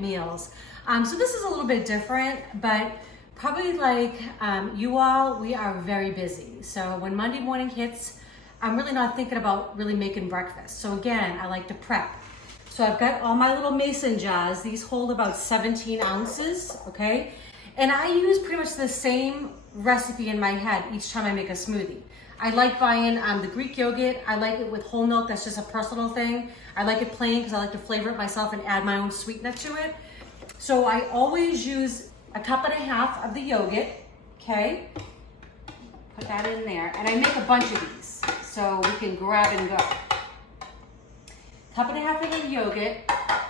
overnight meals. So this is a little bit different, but probably like you all, we are very busy. So when Monday morning hits, I'm really not thinking about really making breakfast. So again, I like to prep. So I've got all my little mason jars. These hold about 17 ounces, okay? And I use pretty much the same recipe in my head each time I make a smoothie. I like buying the Greek yogurt. I like it with whole milk. That's just a personal thing. I like it plain because I like to flavor it myself and add my own sweetener to it. So I always use a cup and a half of the yogurt, okay? Put that in there. And I make a bunch of these so we can grab and go. Cup and a half of the yogurt.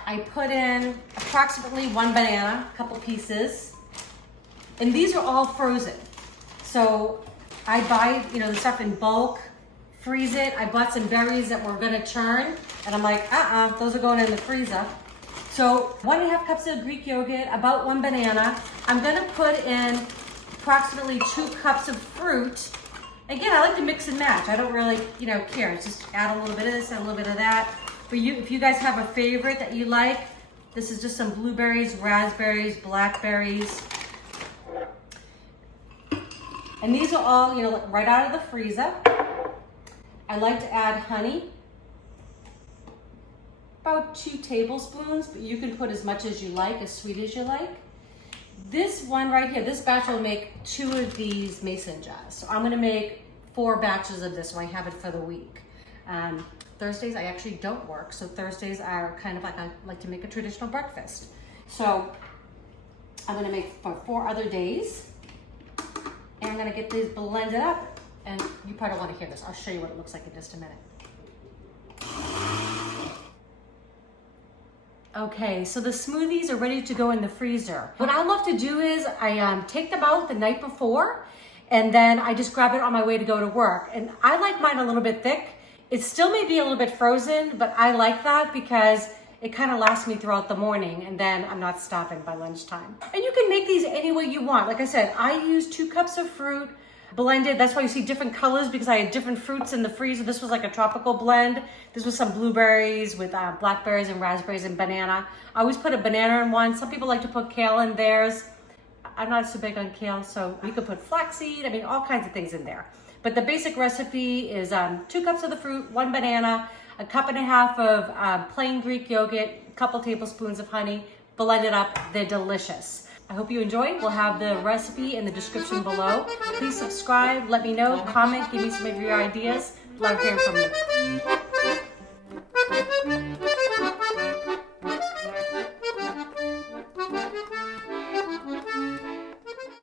I put in approximately 1 banana, a couple pieces. And these are all frozen. So I buy, the stuff in bulk, freeze it. I bought some berries that were gonna churn, and I'm like, those are going in the freezer. So 1.5 cups of Greek yogurt, about 1 banana. I'm gonna put in approximately 2 cups of fruit. Again, I like to mix and match. I don't really, care. Just add a little bit of this and a little bit of that. For you, if you guys have a favorite that you like, this is just some blueberries, raspberries, blackberries. And these are all, right out of the freezer. I like to add honey, about 2 tablespoons, but you can put as much as you like, as sweet as you like. This one right here, this batch will make 2 of these mason jars. So I'm gonna make 4 batches of this, so I have it for the week. Thursdays I actually don't work, so Thursdays are kind of like, I like to make a traditional breakfast. So I'm gonna make for 4 other days, and I'm gonna get these blended up, and you probably don't wanna hear this. I'll show you what it looks like in just a minute. Okay, so the smoothies are ready to go in the freezer. What I love to do is I take them out the night before, and then I just grab it on my way to go to work. And I like mine a little bit thick. It still may be a little bit frozen, but I like that because it kind of lasts me throughout the morning, and then I'm not stopping by lunchtime. And you can make these any way you want. Like I said, I use 2 cups of fruit blended. That's why you see different colors, because I had different fruits in the freezer. This was like a tropical blend. This was some blueberries with blackberries and raspberries and banana. I always put a banana in one. Some people like to put kale in theirs. I'm not so big on kale, so you could put flaxseed. I mean, all kinds of things in there. But the basic recipe is 2 cups of the fruit, 1 banana, a cup and a half of plain Greek yogurt, a couple tablespoons of honey, blend it up. They're delicious. I hope you enjoyed. We'll have the recipe in the description below. Please subscribe, let me know, comment, give me some of your ideas. Love hearing from you.